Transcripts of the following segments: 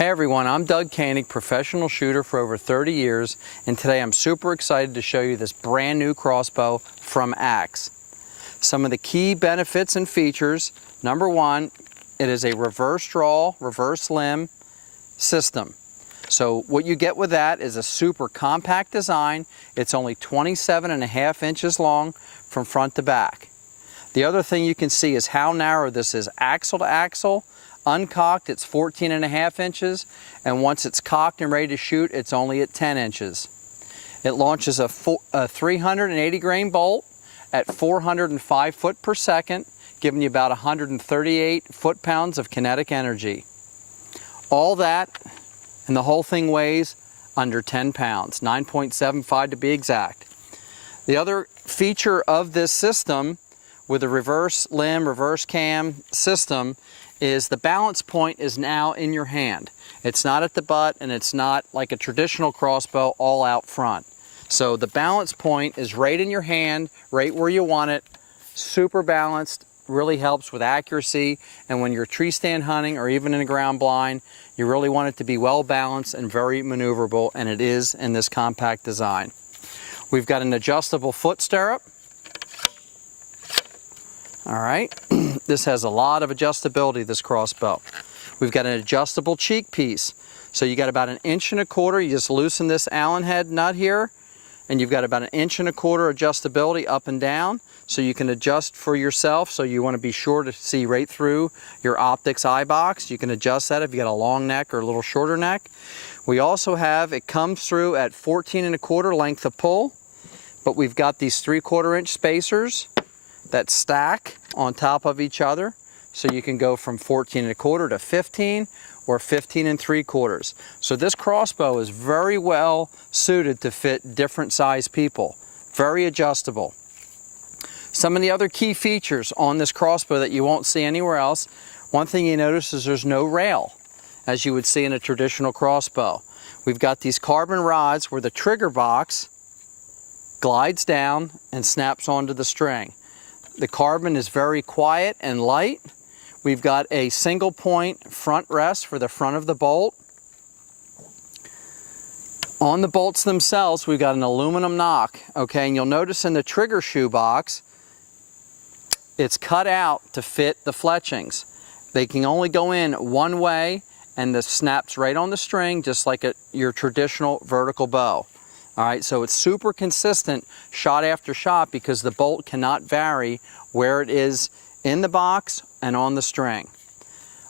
Hey everyone, I'm Doug Koenig, professional shooter for over 30 years, and today I'm super excited to show you this brand new crossbow from AXE. Some of the key benefits and features: number one, it is a reverse draw, reverse limb system. So what you get with that is a super compact design. It's only 27.5 inches long from front to back. The other thing you can see is how narrow this is axle to axle. Uncocked, it's 14.5 inches, and once it's cocked and ready to shoot, it's only at 10 inches. It launches a 380 grain bolt at 405 foot per second, giving you about 138 foot-pounds of kinetic energy. All that, and the whole thing weighs under 10 pounds, 9.75 to be exact. The other feature of this system with a reverse limb, reverse cam system is the balance point is now in your hand. It's not at the butt, and it's not like a traditional crossbow all out front. So the balance point is right in your hand, right where you want it. Super balanced, really helps with accuracy, and when you're tree stand hunting or even in a ground blind, you really want it to be well balanced and very maneuverable, and it is in this compact design. We've got an adjustable foot stirrup. All right, this has a lot of adjustability, this crossbow. We've got an adjustable cheek piece. So you got about 1.25 inches. You just loosen this Allen head nut here, and you've got about 1.25 inches adjustability up and down, so you can adjust for yourself. So you want to be sure to see right through your optics eye box. You can adjust that if you got a long neck or a little shorter neck. We also have, it comes through at 14.25 length of pull, but we've got these 3/4 inch spacers that stack on top of each other, so you can go from 14.25 to 15 or 15.75. So this crossbow is very well suited to fit different size people. Very adjustable. Some of the other key features on this crossbow that you won't see anywhere else: one thing you notice is there's no rail, as you would see in a traditional crossbow. We've got these carbon rods where the trigger box glides down and snaps onto the string. The carbon is very quiet and light. We've got a single point front rest for the front of the bolt. On the bolts themselves, we've got an aluminum knock, okay? And you'll notice in the trigger shoe box, it's cut out to fit the fletchings. They can only go in one way, and this snaps right on the string, just like your traditional vertical bow. All right, so it's super consistent shot after shot because the bolt cannot vary where it is in the box and on the string.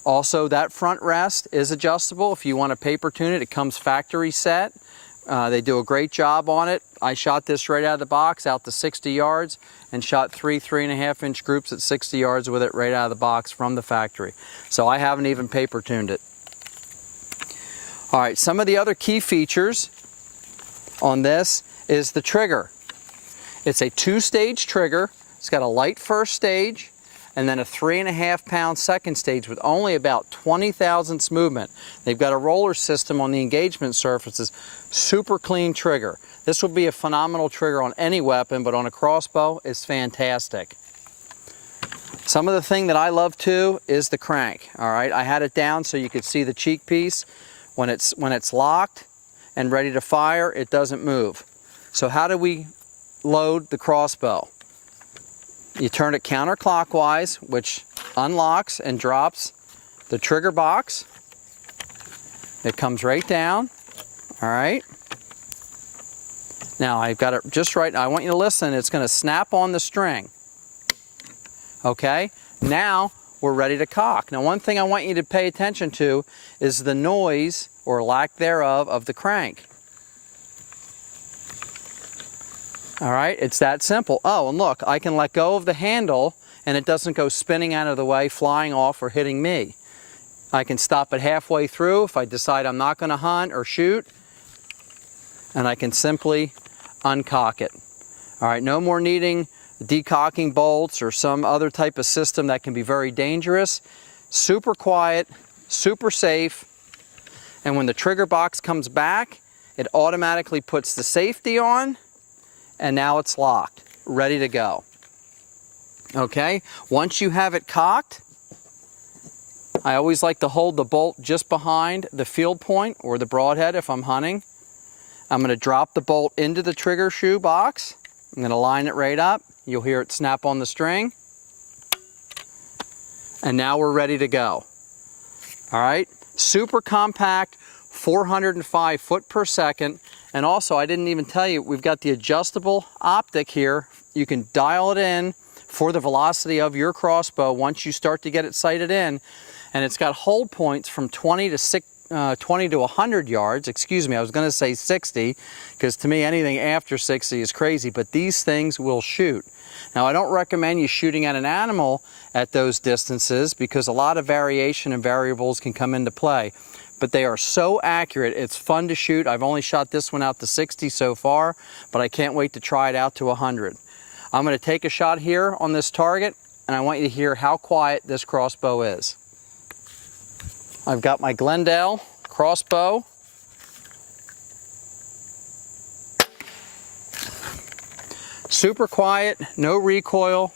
Also, that front rest is adjustable. If you want to paper tune it, it comes factory set. They do a great job on it. I shot this right out of the box out to 60 yards and shot 3.5 inch groups at 60 yards with it right out of the box from the factory. So I haven't even paper tuned it. All right, some of the other key features on this is the trigger. It's a 2-stage trigger. It's got a light first stage and then a 3.5 pound second stage with only about 20 thousandths movement. They've got a roller system on the engagement surfaces. Super clean trigger. This will be a phenomenal trigger on any weapon, but on a crossbow, it's fantastic. Some of the thing that I love too is the crank. All right, I had it down so you could see the cheek piece. When it's locked and ready to fire, it doesn't move. So how do we load the crossbow? You turn it counterclockwise, which unlocks and drops the trigger box. It comes right down. All right. Now I've got it just right. I want you to listen. It's going to snap on the string. Okay. Now we're ready to cock. Now, one thing I want you to pay attention to is the noise, or lack thereof, of the crank. All right, it's that simple. Oh, and look, I can let go of the handle and it doesn't go spinning out of the way, flying off, or hitting me. I can stop it halfway through if I decide I'm not going to hunt or shoot, and I can simply uncock it. All right, no more needing decocking bolts or some other type of system that can be very dangerous. Super quiet, super safe, and when the trigger box comes back, it automatically puts the safety on, and now it's locked, ready to go. Okay, once you have it cocked, I always like to hold the bolt just behind the field point or the broadhead if I'm hunting. I'm going to drop the bolt into the trigger shoe box. I'm going to line it right up. You'll hear it snap on the string. And now we're ready to go. All right, super compact, 405 foot per second. And also, I didn't even tell you, we've got the adjustable optic here. You can dial it in for the velocity of your crossbow once you start to get it sighted in. And it's got hold points from 20 to 100 yards. Excuse me, I was going to say 60, because to me anything after 60 is crazy, but these things will shoot. Now, I don't recommend you shooting at an animal at those distances because a lot of variation and variables can come into play. But they are so accurate, it's fun to shoot. I've only shot this one out to 60 so far, but I can't wait to try it out to 100. I'm going to take a shot here on this target, and I want you to hear how quiet this crossbow is. I've got my Glendale crossbow. Super quiet, no recoil.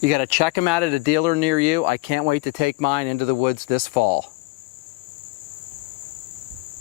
You got to check them out at a dealer near you. I can't wait to take mine into the woods this fall.